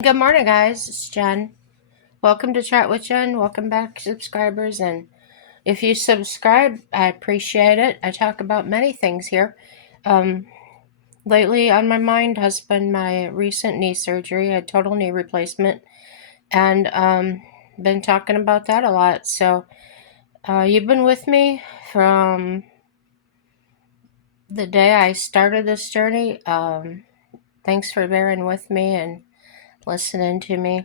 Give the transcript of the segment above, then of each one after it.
Good morning, guys. It's Jen. Welcome to Chat with Jen. Welcome back, subscribers. And if you subscribe, I appreciate it. I talk about many things here. Um, Lately, on my mind has been my recent knee surgery, a total knee replacement, and been talking about that a lot. So, you've been with me from the day I started this journey. Thanks for bearing with me and listening to me.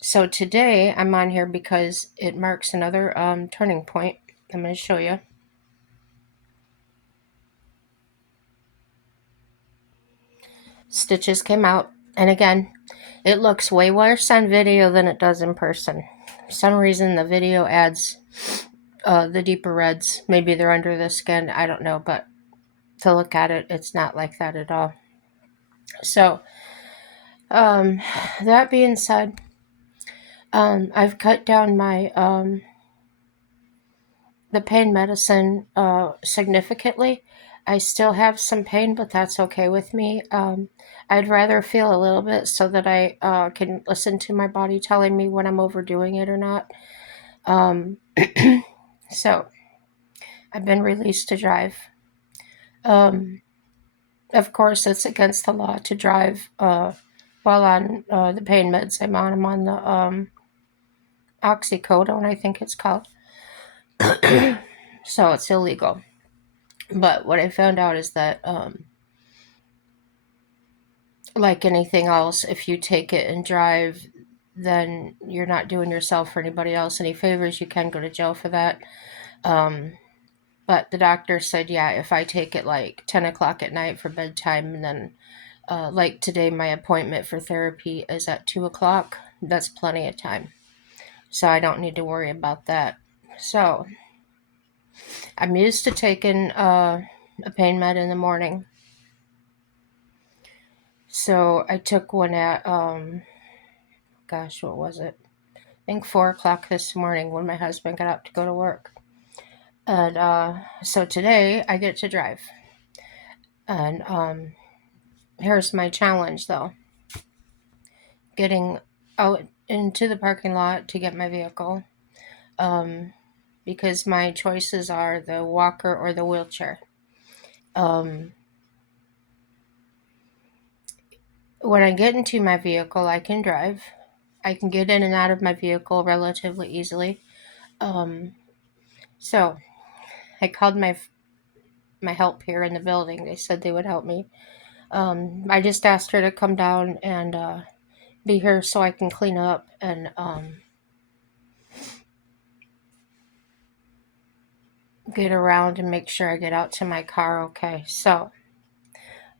So today I'm on here because it marks another turning point. I'm going to show you. Stitches came out, and again, it looks way worse on video than it does in person. For some reason, the video adds the deeper reds. Maybe they're under the skin. I don't know, but to look at it, it's not like that at all. So, um, that being said, I've cut down my the pain medicine significantly. I still have some pain, but that's okay with me. I'd rather feel a little bit so that I can listen to my body telling me when I'm overdoing it or not. Um, so I've been released to drive. Um, of course, it's against the law to drive while on the pain meds I'm on. I'm on the oxycodone, I think it's called. So it's illegal. But what I found out is that like anything else, if you take it and drive, then you're not doing yourself or anybody else any favors. You can go to jail for that. Um, but the doctor said, yeah, if I take it like 10 o'clock at night for bedtime, and then like today, my appointment for therapy is at 2 o'clock, that's plenty of time. So I don't need to worry about that. So I'm used to taking a pain med in the morning. So I took one at, gosh, what was it? I think 4 o'clock this morning when my husband got up to go to work. And so today I get to drive. And here's my challenge though, getting out into the parking lot to get my vehicle. Because my choices are the walker or the wheelchair. Um, when I get into my vehicle, I can drive. I can get in and out of my vehicle relatively easily. Um, so I called my help here in the building. They said they would help me. I just asked her to come down and be here so I can clean up and get around and make sure I get out to my car okay. So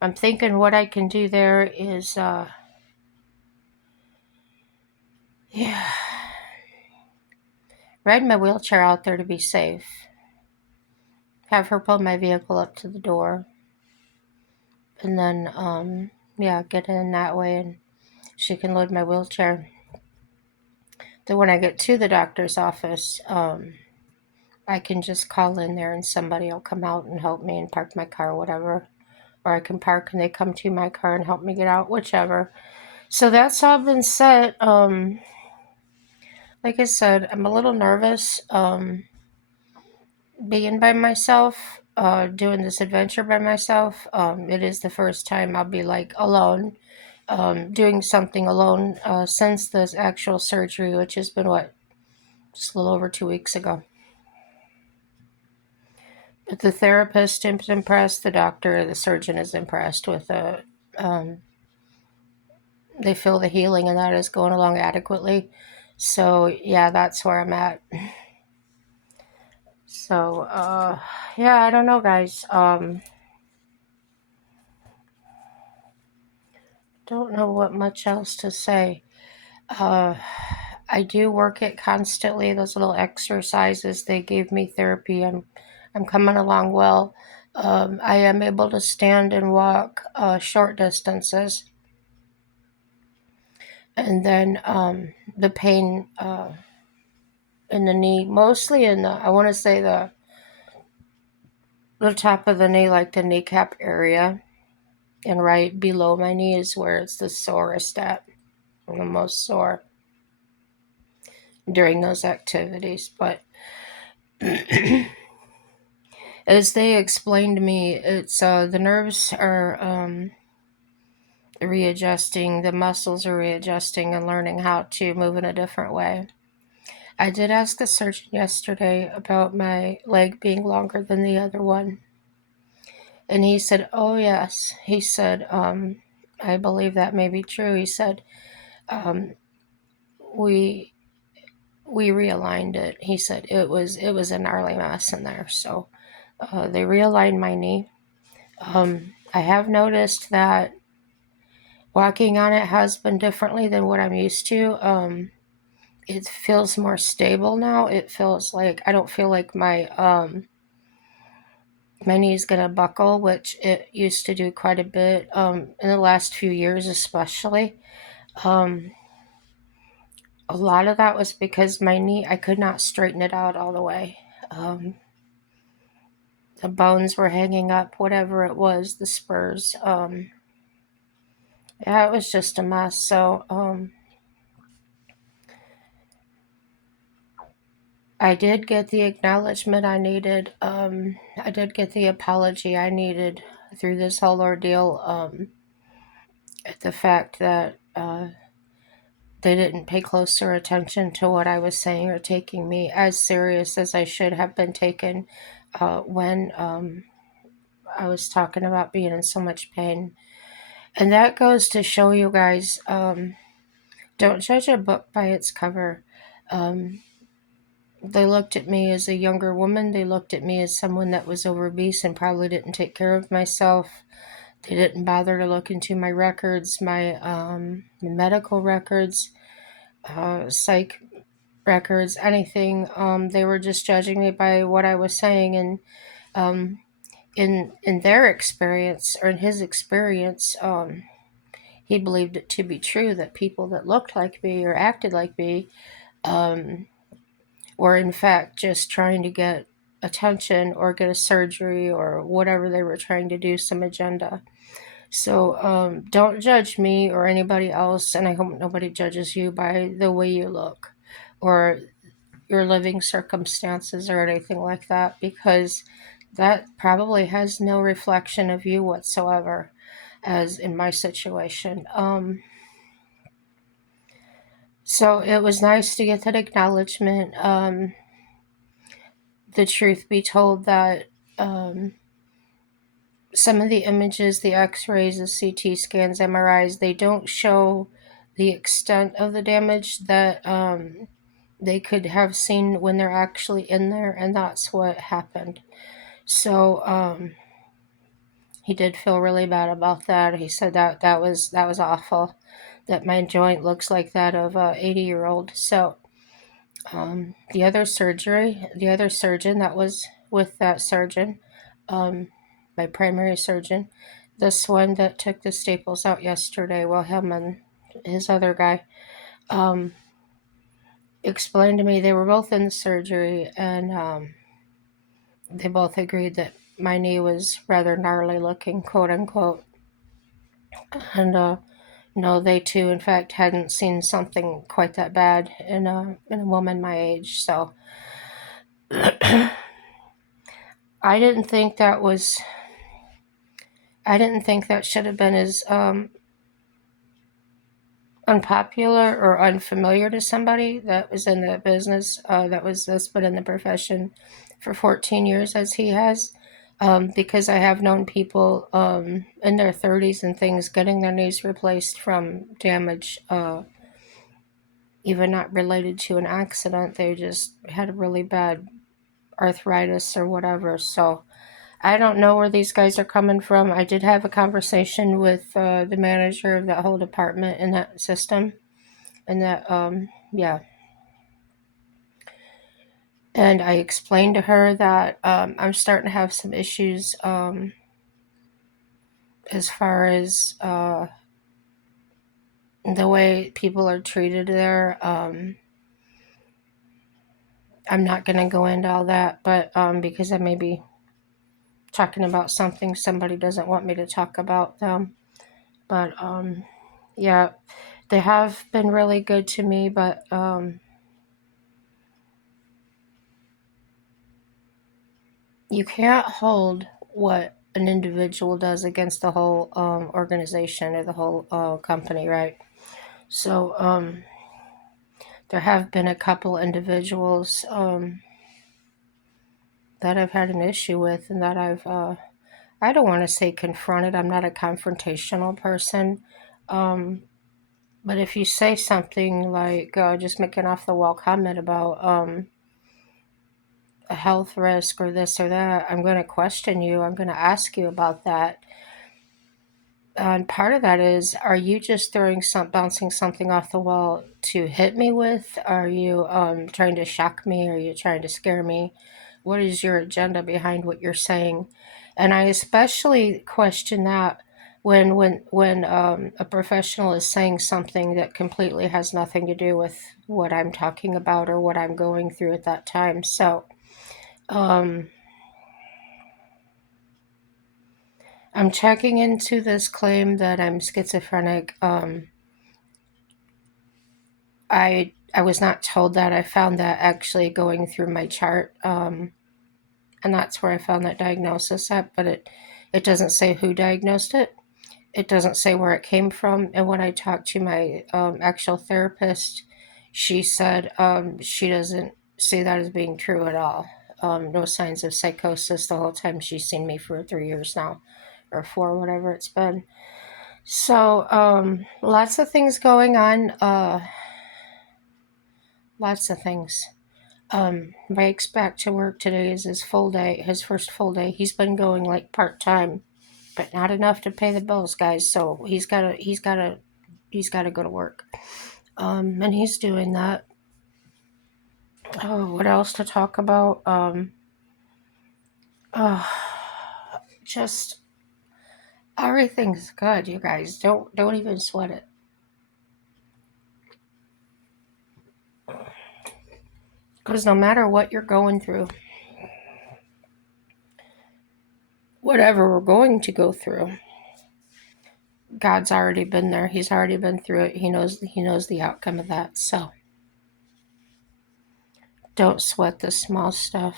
I'm thinking what I can do there is, yeah, ride my wheelchair out there to be safe. Have her pull my vehicle up to the door. And then, yeah, get in that way and she can load my wheelchair. Then when I get to the doctor's office, I can just call in there and somebody will come out and help me and park my car, whatever. Or I can park and they come to my car and help me get out, whichever. So that's all been set. Like I said, I'm a little nervous being by myself, doing this adventure by myself. It is the first time I'll be like alone, doing something alone since this actual surgery, which has been what, just a little over 2 weeks ago. But the therapist is impressed, the doctor, the surgeon is impressed with the. They feel the healing and that is going along adequately. So yeah, that's where I'm at. So yeah, I don't know, guys. Don't know what much else to say. Uh, I do work it constantly. Those little exercises they gave me therapy. I'm coming along well. I am able to stand and walk short distances, and then the pain in the knee, mostly in the, I want to say the top of the knee, like the kneecap area, and right below my knee is where it's the sorest at. the most sore during those activities. But as they explained to me, it's the nerves are readjusting, the muscles are readjusting and learning how to move in a different way. I did ask the surgeon yesterday about my leg being longer than the other one. And he said, oh, yes. He said, I believe that may be true. He said, we realigned it. He said it was a gnarly mess in there. So they realigned my knee. I have noticed that walking on it has been differently than what I'm used to. It feels more stable now. It feels like I don't feel like my knee's gonna buckle, which it used to do quite a bit in the last few years, especially. Um, a lot of that was because my knee, I could not straighten it out all the way. The bones were hanging up, whatever it was, the spurs. Yeah, it was just a mess. So I did get the acknowledgement I needed. I did get the apology I needed through this whole ordeal. The fact that they didn't pay closer attention to what I was saying or taking me as serious as I should have been taken when I was talking about being in so much pain. And that goes to show you guys, don't judge a book by its cover. They looked at me as a younger woman. They looked at me as someone that was obese and probably didn't take care of myself. They didn't bother to look into my records, my medical records, psych records, anything. They were just judging me by what I was saying. And in their experience, or in his experience, he believed it to be true that people that looked like me or acted like me were in fact just trying to get attention or get a surgery or whatever they were trying to do, some agenda. So don't judge me or anybody else, and I hope nobody judges you by the way you look or your living circumstances or anything like that, because that probably has no reflection of you whatsoever, as in my situation. So it was nice to get that acknowledgement. The truth be told, that some of the images, the x-rays, the CT scans, MRIs, they don't show the extent of the damage that they could have seen when they're actually in there, and that's what happened. So he did feel really bad about that. He said that was awful, that my joint looks like that of a 80-year-old. So the other surgeon that was with that surgeon, my primary surgeon, this one that took the staples out yesterday, well, him and his other guy, explained to me they were both in the surgery, and they both agreed that my knee was rather gnarly looking, quote unquote. And no, they too, in fact, hadn't seen something quite that bad in a woman my age. So I didn't think that should have been as unpopular or unfamiliar to somebody that was in the business, that's been in the profession for 14 years as he has. Because I have known people in their 30s and things getting their knees replaced from damage, even not related to an accident. They just had a really bad arthritis or whatever. So I don't know where these guys are coming from. I did have a conversation with the manager of that whole department in that system, and that, yeah. And I explained to her that I'm starting to have some issues as far as the way people are treated there. I'm not going to go into all that, but because I may be talking about something somebody doesn't want me to talk about them. But yeah, They have been really good to me, but you can't hold what an individual does against the whole organization or the whole company, right? So there have been a couple individuals that I've had an issue with, and that I don't want to say confronted. I'm not a confrontational person. Um, but if you say something like just make an off the wall comment about a health risk or this or that, I'm going to question you. I'm going to ask you about that. And part of that is, are you just bouncing something off the wall to hit me with? Are you trying to shock me? Are you trying to scare me? What is your agenda behind what you're saying? And I especially question that when a professional is saying something that completely has nothing to do with what I'm talking about or what I'm going through at that time. So um, I'm checking into this claim that I'm schizophrenic. I was not told that. I found that actually going through my chart, and that's where I found that diagnosis at. But it doesn't say who diagnosed it. It doesn't say where it came from. And when I talked to my actual therapist, she said she doesn't see that as being true at all. No signs of psychosis the whole time she's seen me for 3 years now, or four, whatever it's been. So lots of things going on. Lots of things. Mike's back to work today is his full day, his first full day. He's been going like part time, but not enough to pay the bills, guys. So he's gotta go to work. And he's doing that. Oh, what else to talk about? Oh, just everything's good, you guys. Don't even sweat it. Because no matter what you're going through, whatever we're going to go through, God's already been there. He's already been through it. He knows the outcome of that. So don't sweat the small stuff.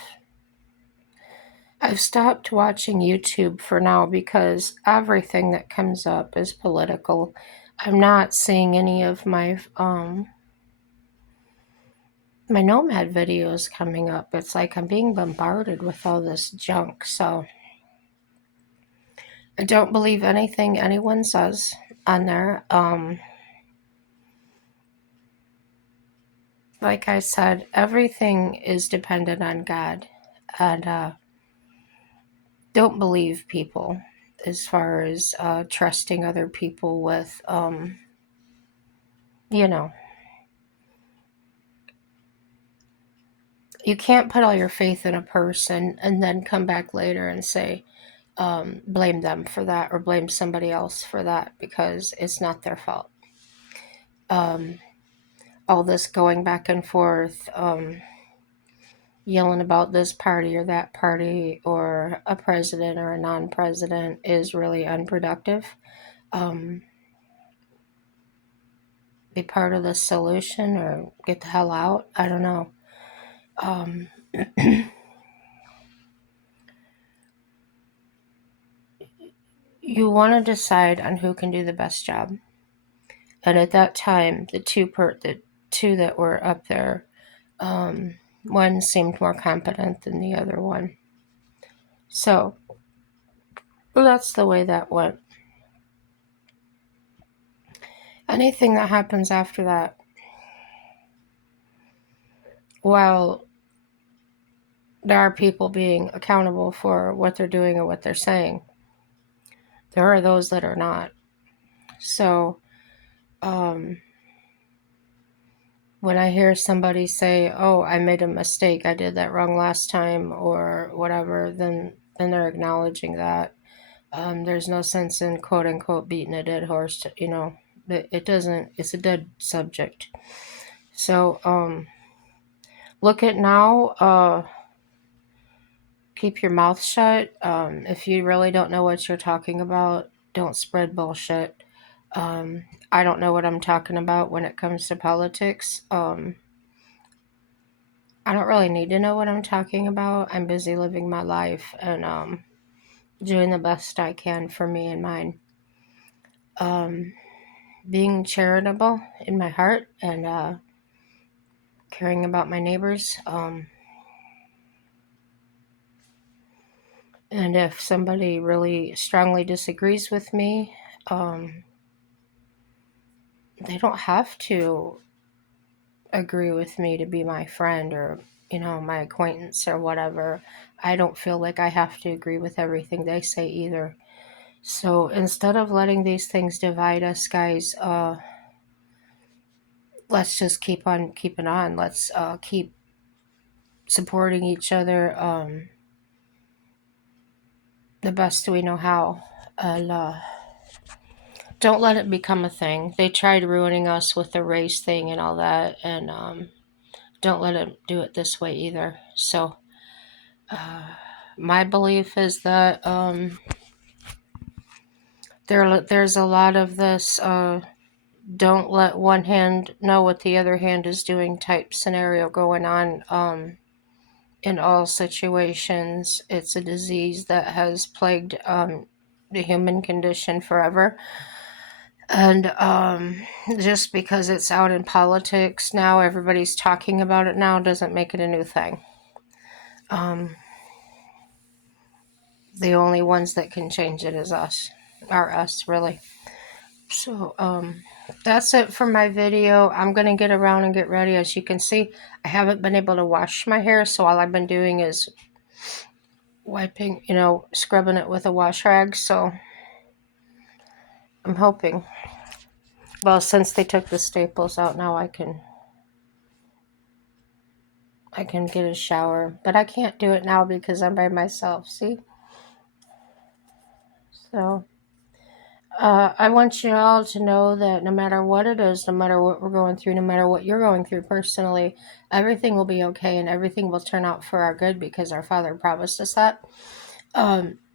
I've stopped watching YouTube for now because everything that comes up is political. I'm not seeing any of my nomad videos coming up. It's like I'm being bombarded with all this junk. So I don't believe anything anyone says on there. Like I said, everything is dependent on God. And don't believe people as far as trusting other people with, you know, you can't put all your faith in a person and then come back later and say, blame them for that or blame somebody else for that because it's not their fault. Um, all this going back and forth, yelling about this party or that party or a president or a non president is really unproductive. Um, be part of the solution or get the hell out. I don't know. Um, you want to decide on who can do the best job. And at that time, the two that were up there, um, one seemed more competent than the other one. So that's the way that went. Anything that happens after that, while there are people being accountable for what they're doing and what they're saying, there are those that are not. So um, when I hear somebody say, "Oh, I made a mistake. I did that wrong last time," or whatever, then they're acknowledging that. There's no sense in quote unquote beating a dead horse. It doesn't. It's a dead subject. So look at now. Keep your mouth shut. If you really don't know what you're talking about, don't spread bullshit. I don't know what I'm talking about when it comes to politics. I don't really need to know what I'm talking about. I'm busy living my life and doing the best I can for me and mine. Um, Being charitable in my heart and caring about my neighbors. And if somebody really strongly disagrees with me, um, they don't have to agree with me to be my friend or, my acquaintance or whatever. I don't feel like I have to agree with everything they say either. So instead of letting these things divide us, guys, let's just keep on keeping on. Let's keep supporting each other the best we know how. And don't let it become a thing. They tried ruining us with the race thing and all that, and don't let it do it this way either. So, my belief is that there's a lot of this don't let one hand know what the other hand is doing type scenario going on in all situations. It's a disease that has plagued the human condition forever. And just because it's out in politics now, everybody's talking about it now, doesn't make it a new thing. The only ones that can change it are us, really. So, that's it for my video. I'm going to get around and get ready. As you can see, I haven't been able to wash my hair, so all I've been doing is wiping, scrubbing it with a wash rag. So, I'm hoping. Well, since they took the staples out, now I can get a shower. But I can't do it now because I'm by myself, see? So, I want you all to know that no matter what it is, no matter what we're going through, no matter what you're going through personally, everything will be okay and everything will turn out for our good because our Father promised us that.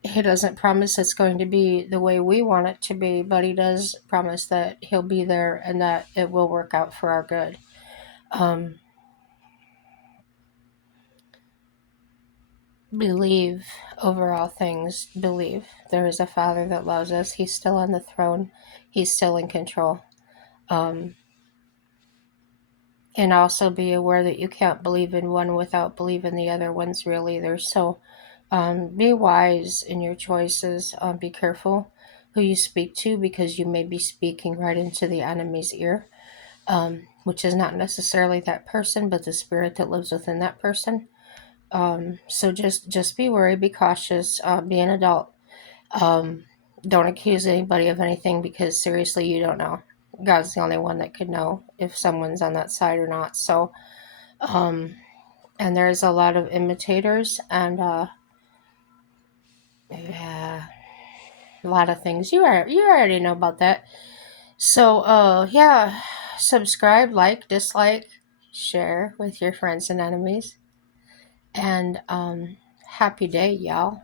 He doesn't promise it's going to be the way we want it to be, but He does promise that He'll be there and that it will work out for our good. Believe over all things. Believe. There is a Father that loves us. He's still on the throne. He's still in control. And also be aware that you can't believe in one without believing the other one's real either. So be wise in your choices. Be careful who you speak to because you may be speaking right into the enemy's ear, which is not necessarily that person, but the spirit that lives within that person. So just be wary, be cautious, be an adult. Don't accuse anybody of anything because seriously, you don't know. God's the only one that could know if someone's on that side or not. So, and there's a lot of imitators and yeah, a lot of things. You already know about that. So, yeah, subscribe, like, dislike, share with your friends and enemies, and happy day, y'all.